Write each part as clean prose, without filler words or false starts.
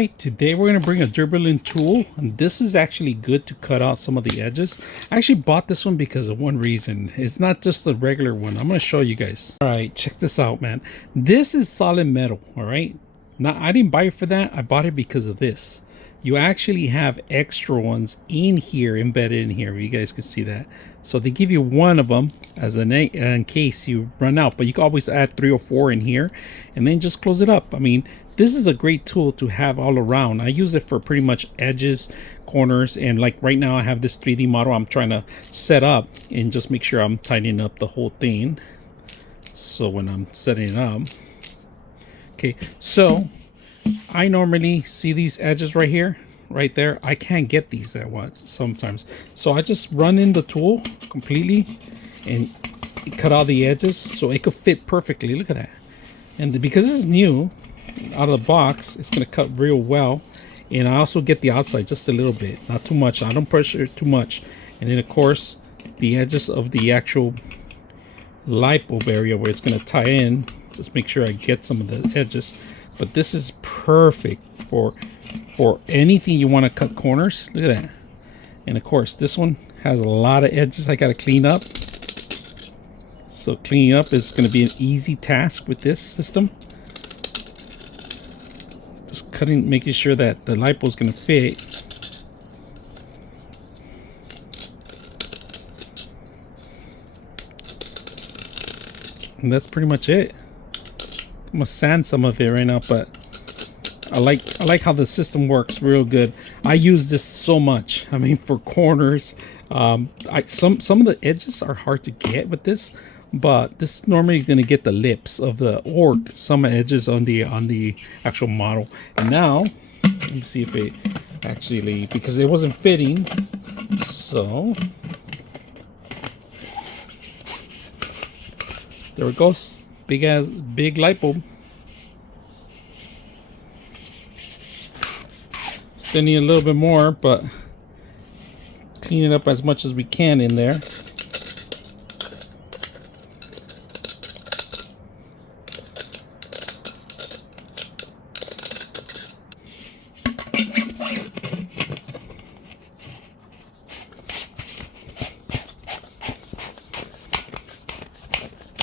Right, today we're going to bring a Deburring tool, and this is actually good to cut out some of the edges. I actually bought this one because of one reason. It's not just the regular one. I'm going to show you guys. All right, check this out, man. This is solid metal, all right? Now, I didn't buy it for that. I bought it because of this. You actually have extra ones in here, embedded in here. You guys can see that. So they give you one of them as in case you run out, but you can always add 3 or 4 in here and then just close it up. I mean, this is a great tool to have all around. I use it for pretty much edges, corners, and like right now I have this 3D model I'm trying to set up and just make sure I'm tidying up the whole thing. So when I'm setting it up, okay, so I normally see these edges right here, right there. I can't get these that much sometimes, so I just run in the tool completely and cut all the edges so it could fit perfectly. Look at that. And because this is new out of the box, it's going to cut real well. And I also get the outside just a little bit, not too much. I don't pressure too much. And then of course the edges of the actual light bulb area where it's going to tie in, just make sure I get some of the edges. But this is perfect for anything you want to cut corners. Look at that. And of course this one has a lot of edges I got to clean up. So cleaning up is going to be an easy task with this system. Just cutting, making sure that the lipo is going to fit. And that's pretty much it. I'm gonna sand some of it right now, but I like how the system works real good. I use this so much. I mean, for corners, some of the edges are hard to get with this, but this is normally going to get the lips of the some edges on the actual model. And now let me see if it actually, because it wasn't fitting, so there it goes. Big light bulb. Still need a little bit more, but clean it up as much as we can in there.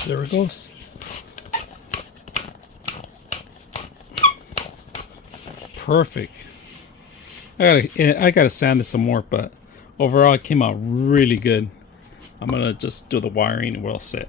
There it goes. Perfect. I gotta sand it some more, but overall it came out really good. I'm gonna just do the wiring and we're all set.